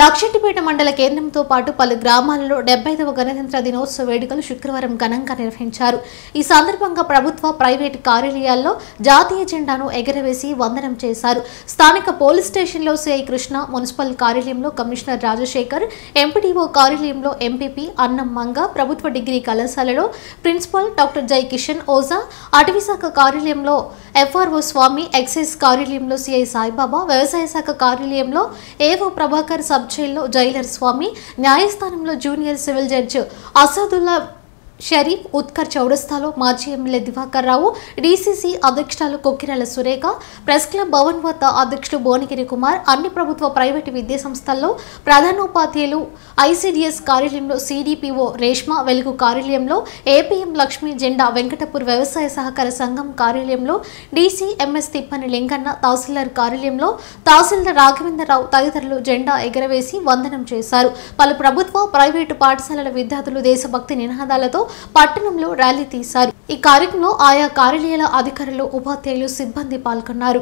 లక్షెట్టిపేట మండల కేంద్రంతో పాటు పలు గ్రామాలలో 75వ గణతంత్ర దినోత్సవ వేడుకలు శుక్రవారం ఘనంగా నిర్వహించారు. ఈ సందర్భంగా ప్రభుత్వ, ప్రైవేటు కార్యాలయాల్లో జాతీయ జెండాను ఎగరవేసి వందనం చేశారు. స్థానిక పోలీస్ స్టేషన్లో సిఐ కృష్ణ, మున్సిపల్ కార్యాలయంలో కమిషనర్ రాజశేఖర్, ఎంపీడీఓ కార్యాలయంలో ఎంపీపీ అన్నం మంగ, ప్రభుత్వ డిగ్రీ కళాశాలలో ప్రిన్సిపల్ డాక్టర్ జై కిషన్ ఓజా, అటవీశాఖ కార్యాలయంలో ఎఫ్ఆర్ఓ స్వామి, ఎక్సైజ్ కార్యాలయంలో సిఐ సాయిబాబా, వ్యవసాయ శాఖ కార్యాలయంలో ఏవో ప్రభాకర్, సబ్ జైల్లో జైలర్ స్వామి, న్యాయస్థానంలో junior civil judge Asadullah Sharif, Utkar చౌరస్తాలో మాజీ ఎమ్మెల్యే దివాకర్ రావు, డీసీసీ అధ్యక్షురాలు కొక్కిరాల సురేఖ, ప్రెస్ క్లబ్ భవన్ వద్ద అధ్యక్షుడు భువనగిరి కుమార్, అన్ని ప్రభుత్వ, ప్రైవేటు విద్యా సంస్థల్లో ప్రధానోపాధ్యాయులు, ఐసీడీఎస్ కార్యాలయంలో సీడీపీఓ రేష్మ, వెలుగు కార్యాలయంలో ఏపీఎం లక్ష్మీ, జెండా వెంకటపూర్ వ్యవసాయ సహకార సంఘం కార్యాలయంలో డీసీ ఎంఎస్ తిప్పని లింగన్న, తహసీల్దార్ కార్యాలయంలో తహసీల్దార్ రాఘవేంద్రరావు తదితరులు జెండా ఎగరవేసి వందనం చేశారు. పలు ప్రభుత్వ, ప్రైవేటు పాఠశాలల విద్యార్థులు దేశభక్తి నినాదాలతో పట్టణంలో ర్యాలీ తీశారు. ఈ కార్యక్రమంలో ఆయా కార్యాలయాల అధికారులు, ఉపాధ్యాయులు, సిబ్బంది పాల్గొన్నారు.